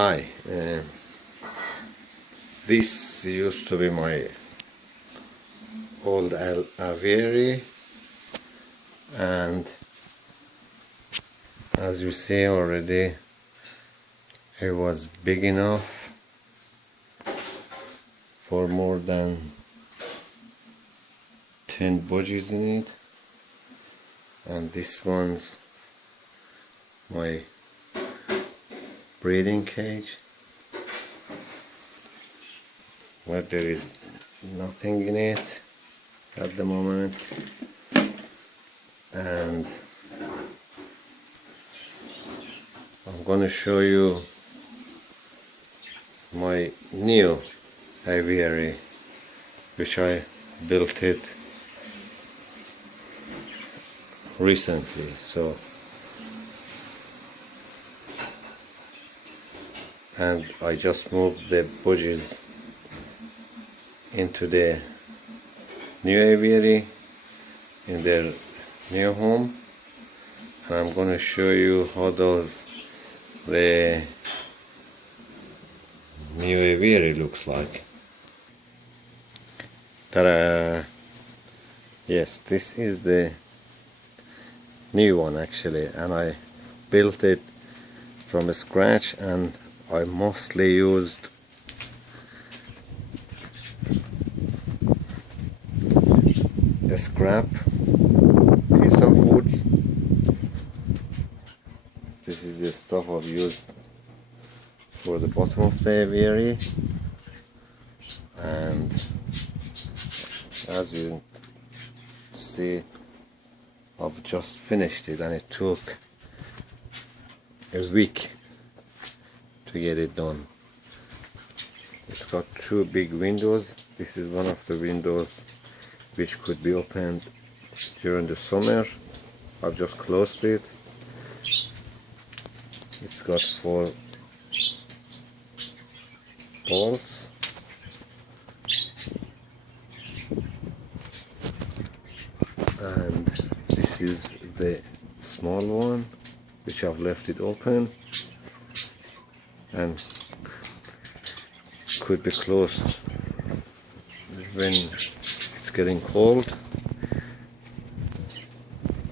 Hi, this used to be my old aviary, and as you see already, it was big enough for more than 10 budgies in it. And this one's my breeding cage, where there is nothing in it at the moment. And I'm going to show you my new aviary, which I built it recently. And I just moved the budgies into the new aviary in their new home, and I'm going to show you how does the new aviary looks like. Ta-da! Yes, this is the new one actually, and I built it from scratch, and I mostly used a scrap piece of wood. This is the stuff I've used for the bottom of the aviary, and as you see, I've just finished it, and it took a week to get it done. It's got two big windows. This is one of the windows which could be opened during the summer. I've just closed it. It's got 4 bolts, and this is the small one which I've left it open and could be closed when it's getting cold.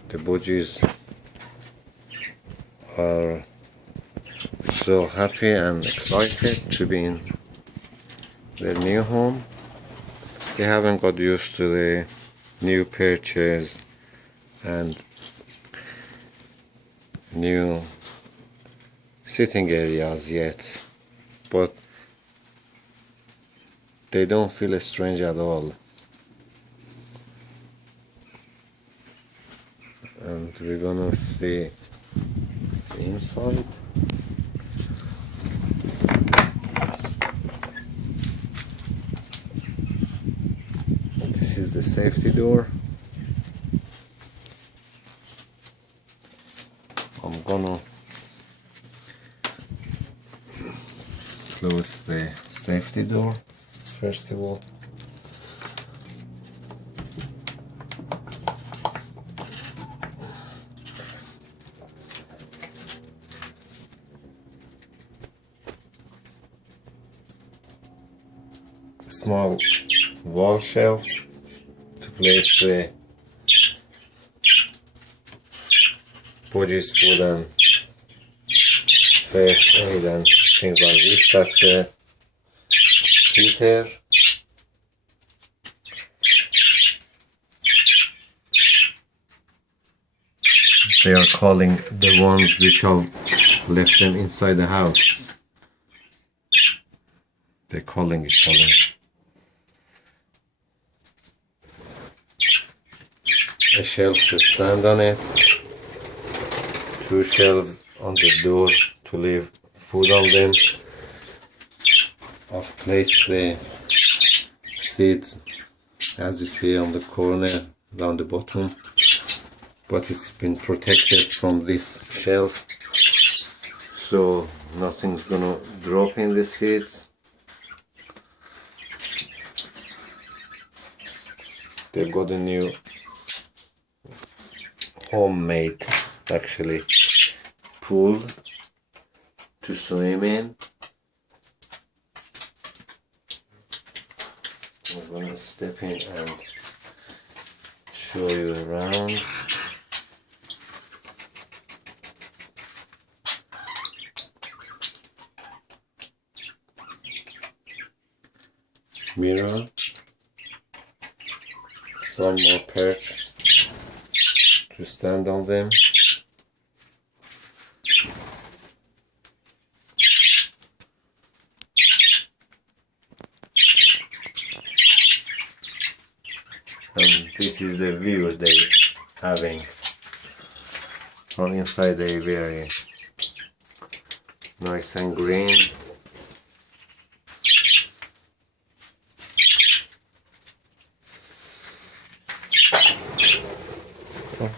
The budgies are so happy and excited to be in their new home. They haven't got used to the new perches and new sitting areas yet, but they don't feel strange at all. And we're gonna see the inside. This is the safety door. I'm gonna close the safety door first of all. Small wall shelf to place the budgies food and first aid and things like this. That's the heater. They are calling the ones which have left them inside the house. They're calling it color. A shelf to stand on it. 2 shelves on the door to leave food on them. I've placed the seeds, as you see, on the corner down the bottom, but it's been protected from this shelf, so nothing's gonna drop in the seeds. They've got a new homemade actually pool to swim in. gonna step in and show you around. Mirror, some more perch to stand on them. And this is the view they're having from inside the aviary. Nice and green. Oh,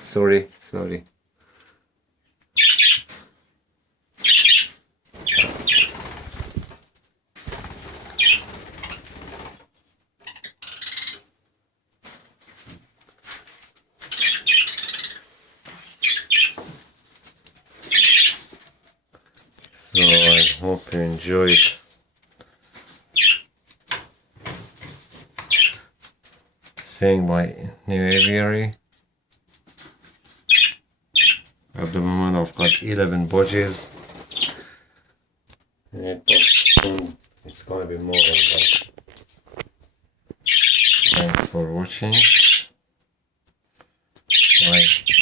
sorry. So I hope you enjoyed seeing my new aviary. At the moment I've got 11 budgies. But soon it's gonna be more than that. Thanks for watching. Bye.